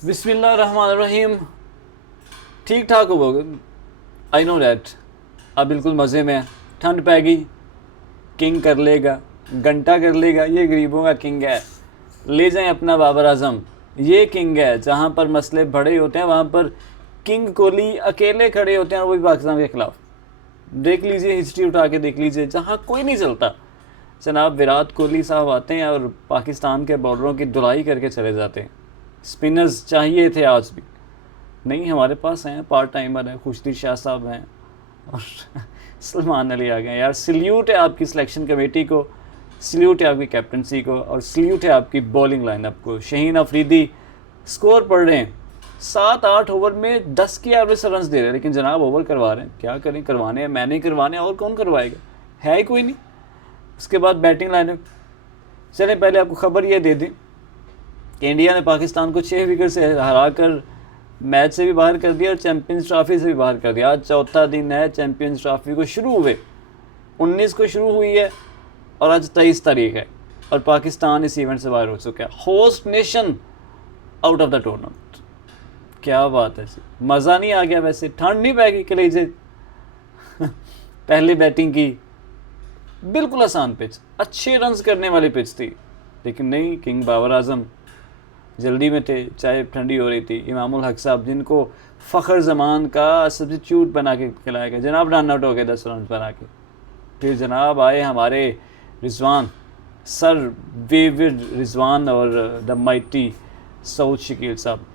बिस्मिल्लाहिर्रहमानिर्रहीम। ठीक ठाक हो गए। आई नो डैट अब बिल्कुल मज़े में है। ठंड पैगी, किंग कर लेगा, घंटा कर लेगा। ये गरीबों का किंग है। ले जाएं अपना बाबर आजम, ये किंग है। जहाँ पर मसले बड़े होते हैं वहाँ पर किंग कोहली अकेले खड़े होते हैं, वो भी पाकिस्तान के खिलाफ। देख लीजिए, हिस्ट्री उठा के देख लीजिए, जहाँ कोई नहीं चलता जनाब विराट कोहली साहब आते हैं और पाकिस्तान के बॉलरों की धुलाई करके चले जाते हैं। स्पिनर्स चाहिए थे आज भी, नहीं हमारे पास हैं। पार्ट टाइमर हैं, खुशदी शाह साहब हैं और सलमान अली आ गए। यार सल्यूट है आपकी सिलेक्शन कमेटी को, सल्यूट है आपकी कैप्टनसी को और सल्यूट है आपकी बॉलिंग लाइनअप को। शाहीन अफरीदी स्कोर पढ़ रहे हैं, 7-8 ओवर में 10 की एवरेज से रन दे रहे हैं, लेकिन जनाब ओवर करवा रहे हैं। क्या करें, करवाने हैं, मैंने करवाने हैं, और कौन करवाएगा, है ही कोई नहीं। उसके बाद बैटिंग लाइनअप। चलें पहले आपको खबर ये दे दें कि इंडिया ने पाकिस्तान को 6 विकेट से हराकर मैच से भी बाहर कर दिया और चैम्पियंस ट्रॉफी से भी बाहर कर दिया। आज चौथा दिन है चैम्पियंस ट्रॉफी को शुरू हुए, 19 को शुरू हुई है और आज 23 तारीख है और पाकिस्तान इस इवेंट से बाहर हो चुका है। Host nation out of the tournament. क्या बात है, मज़ा नहीं आ गया? वैसे ठंड नहीं पैगी कलेजे? पहले बैटिंग की, बिल्कुल आसान पिच, अच्छे रन्स करने वाली पिच थी, लेकिन नहीं, किंग बाबर आजम जल्दी में थे, चाहे ठंडी हो रही थी। इमामुल हक साहब जिनको फ़खर जमान का सब्स्टिट्यूट बना के खिलाया गया, जनाब रन आउट हो गए 10 रन बना के। फिर जनाब आए हमारे रिजवान, सर डेविड रिजवान और द माइटी सऊद शकील साहब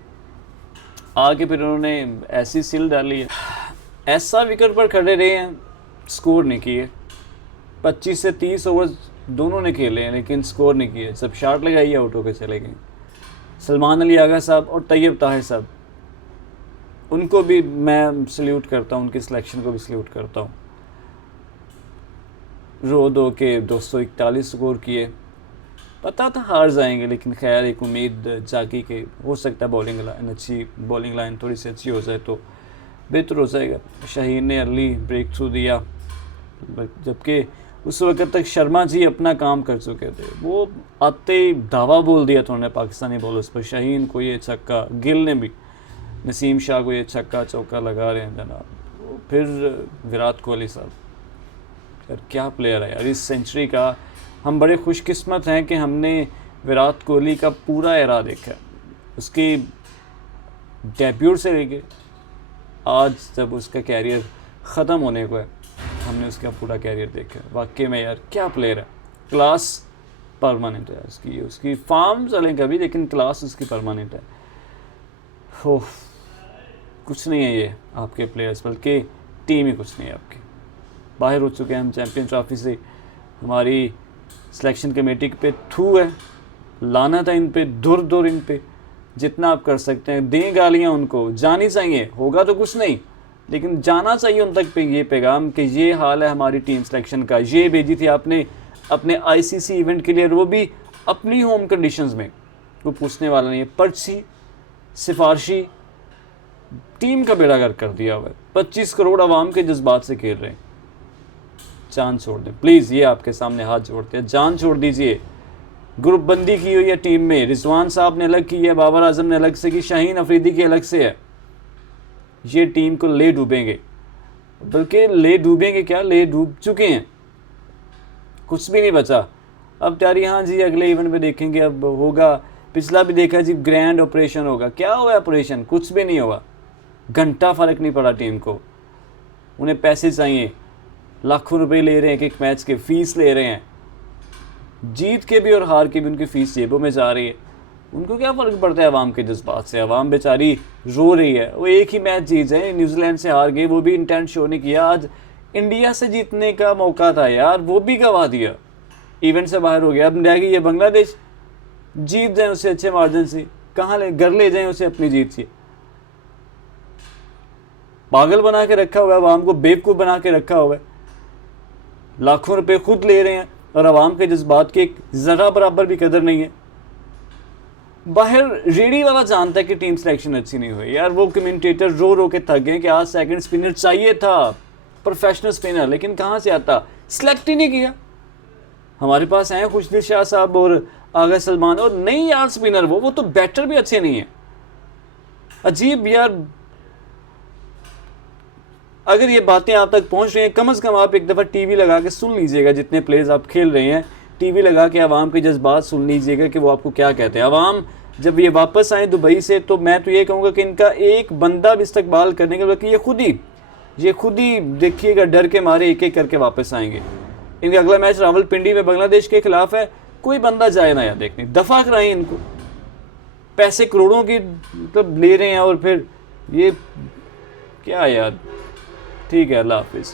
आके फिर उन्होंने ऐसी सिल डाली है, ऐसा विकेट पर खड़े रहे हैं, स्कोर नहीं किए। 25 से 30 ओवर दोनों ने खेले हैं लेकिन स्कोर नहीं किए, सब शॉट लगाई आउट होकर चले गए। सलमान अली आगा साहब और तैयब ताहिर साहब, उनको भी मैं सल्यूट करता हूँ, उनकी सिलेक्शन को भी सल्यूट करता हूँ। रो दो के 241 स्कोर किए, पता था हार जाएंगे, लेकिन खैर एक उम्मीद जागी कि हो सकता है बॉलिंग लाइन अच्छी, बॉलिंग लाइन थोड़ी सी अच्छी हो जाए तो बेहतर हो जाएगा। शाहीन ने अर्ली ब्रेक थ्रू दिया, जबकि उस वक्त तक शर्मा जी अपना काम कर चुके थे। वो आते ही दावा बोल दिया था उन्होंने पाकिस्तानी बॉलर्स पर। शाहीन को ये छक्का, गिल ने भी, नसीम शाह को ये छक्का चौका लगा रहे हैं जनाब। फिर विराट कोहली साहब, यार क्या प्लेयर है यार। इस सेंचुरी का हम बड़े खुशकिस्मत हैं कि हमने विराट कोहली का पूरा एरा देखा है, उसकी डेब्यूट से लेके आज जब उसका कैरियर ख़त्म होने को है, हमने उसका पूरा कैरियर देखा है। वाकई में यार क्या प्लेयर है, क्लास परमानेंट है उसकी। उसकी फॉर्म चले कभी, लेकिन क्लास उसकी परमानेंट है। हो कुछ नहीं है ये आपके प्लेयर्स, बल्कि टीम ही कुछ नहीं है आपकी। बाहर हो चुके हैं हम चैम्पियन ट्रॉफी से। हमारी सिलेक्शन कमेटी पे थू है, लाना था इन पे, दुर दुर इन पे। जितना आप कर सकते हैं दें गालियाँ उनको, जानी चाहिए, होगा तो कुछ नहीं लेकिन जाना चाहिए उन तक पे ये पैगाम कि ये हाल है हमारी टीम सिलेक्शन का। ये भेजी थी आपने अपने आईसीसी इवेंट के लिए, और वो भी अपनी होम कंडीशंस में, वो पूछने वाला नहीं है। पर्ची सिफारशी टीम का बेड़ा गर्क कर दिया हुआ है। 25 करोड़ आवाम के जज्बात से खेल रहे हैं। जान छोड़ दें प्लीज़, ये आपके सामने हाथ जोड़ते हैं, जान छोड़ दीजिए। ग्रुप बंदी की हुई है टीम में, रिजवान साहब ने अलग की है, बाबर आजम ने अलग से की, शाहीन अफरीदी की अलग से है। ये टीम को ले डूबेंगे, बल्कि ले डूबेंगे क्या, ले डूब चुके हैं, कुछ भी नहीं बचा अब तैयारी। हाँ जी अगले इवेंट में देखेंगे, अब होगा। पिछला भी देखा जी, ग्रैंड ऑपरेशन होगा, क्या हुआ ऑपरेशन, कुछ भी नहीं होगा। घंटा फ़र्क नहीं पड़ा टीम को। उन्हें पैसे चाहिए, लाखों रुपए ले रहे हैं, एक मैच के फीस ले रहे हैं, जीत के भी और हार के भी उनकी फ़ीस जेबों में जा रही है। उनको क्या फ़र्क पड़ता है आवाम के जज्बात से? आवाम बेचारी रो रही है। वो एक ही मैच जीत जाए, न्यूजीलैंड से हार गए, वो भी इंटेंट शो नहीं किया। आज इंडिया से जीतने का मौका था यार, वो भी गवा दिया, इवेंट से बाहर हो गया। अब रह गई ये बांग्लादेश, जीत जाए उसे अच्छे मार्जिन से, कहाँ ले घर ले जाएं उसे अपनी जीत से। पागल बना के रखा हुआ है, आवाम को बेवकूफ़ बना के रखा हुआ है। लाखों रुपए खुद ले रहे हैं और आवाम के जज्बात की एक ज़रा बराबर भी कदर नहीं है। बाहर रेडी वाला जानता है कि टीम सिलेक्शन अच्छी नहीं हुई यार। वो कमेंटेटर रो रो के थक गए कि आज सेकंड स्पिनर चाहिए था, प्रोफेशनल स्पिनर, लेकिन कहाँ से आता, सिलेक्ट ही नहीं किया। हमारे पास हैं खुशदी शाह साहब और आगा सलमान, और नहीं यार स्पिनर वो तो बैटर भी अच्छे नहीं है। अजीब यार, अगर ये बातें आप तक पहुंच रही हैं, कम से कम आप एक दफ़ा टीवी लगा के सुन लीजिएगा, जितने प्लेयर्स आप खेल रहे हैं टीवी लगा के आवाम के जज्बात सुन लीजिएगा कि वो आपको क्या कहते हैं। आवाम जब ये वापस आए दुबई से, तो मैं तो ये कहूँगा कि इनका एक बंदा भी इस्तकबाल करने के, बल्कि ये खुद ही देखिएगा डर के मारे एक एक करके वापस आएंगे। इनका अगला मैच रावलपिंडी में बांग्लादेश के खिलाफ है, कोई बंदा जाए ना यार देखने, दफा कराएं इनको, पैसे करोड़ों की मतलब ले रहे हैं और फिर ये क्या यार। ठीक है, अल्लाह हाफिज़।